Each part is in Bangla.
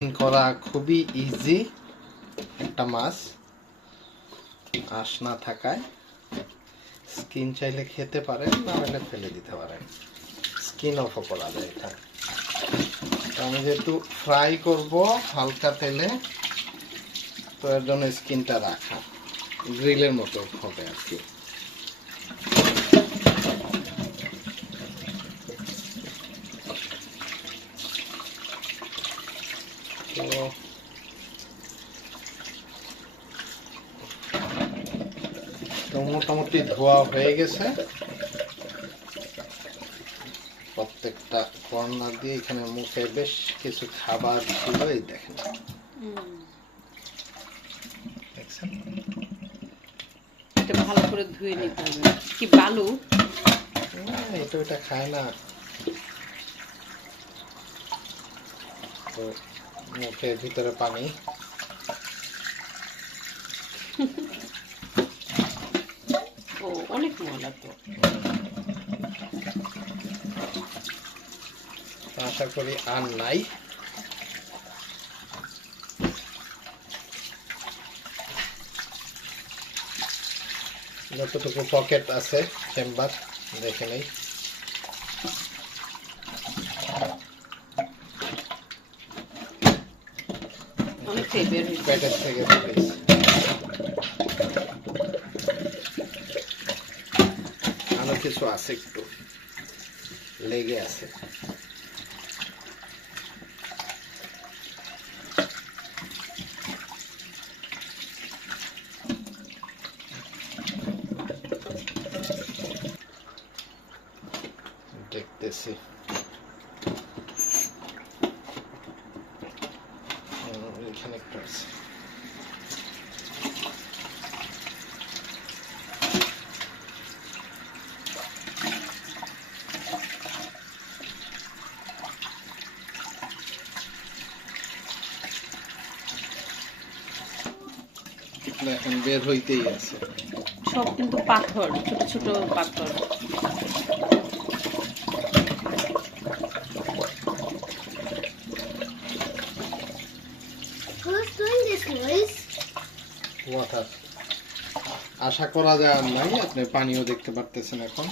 করা খুবই ইজি একটা মাছ, আঁশ না থাকায়। স্কিন চাইলে খেতে পারেন, না হলে ফেলে দিতে পারেন। স্কিন অফও করা যায় এটা। আমি যেহেতু ফ্রাই করব হালকা তেলে, তো এর জন্য স্কিনটা রাখা। গ্রিলের মতো হবে আর কি। তো তো মোটামুটি ধোয়া হয়ে গেছে। প্রত্যেকটা কর্নার দিয়ে এখানে মুখে বেশ কিছু খাবার ছিল এই দেখেন। দেখছেন? এটা ভালো করে ধুয়ে নিতে হবে। কি বালু? না, এটা খায় না। তো মুখে ভিতরে পানি। ও অনেক ময়লা তো। আশা করি আর নাই। যতটুকু পকেট আছে চেম্বার দেখে নেই। অনেকটাই বের কিছু আছে একটু। লেগে আছে। দেখতেছি। এগুলো এখন বের হইতেই আছে। সব কিন্তু পাথর ছোট ছোট পাথর। ওয়াটার আশা করা যায় আর নাই আপনি পানিও দেখতে পারতেছেন এখন।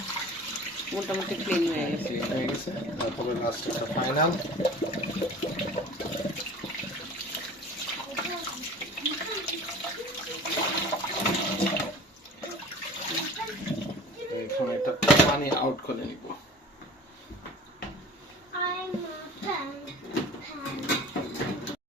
মোটামুটি ক্লিন হ্যাঁ, হয়ে গেছে। লাস্ট একটা ফাইনাল এটা পানি আউট করে নিব।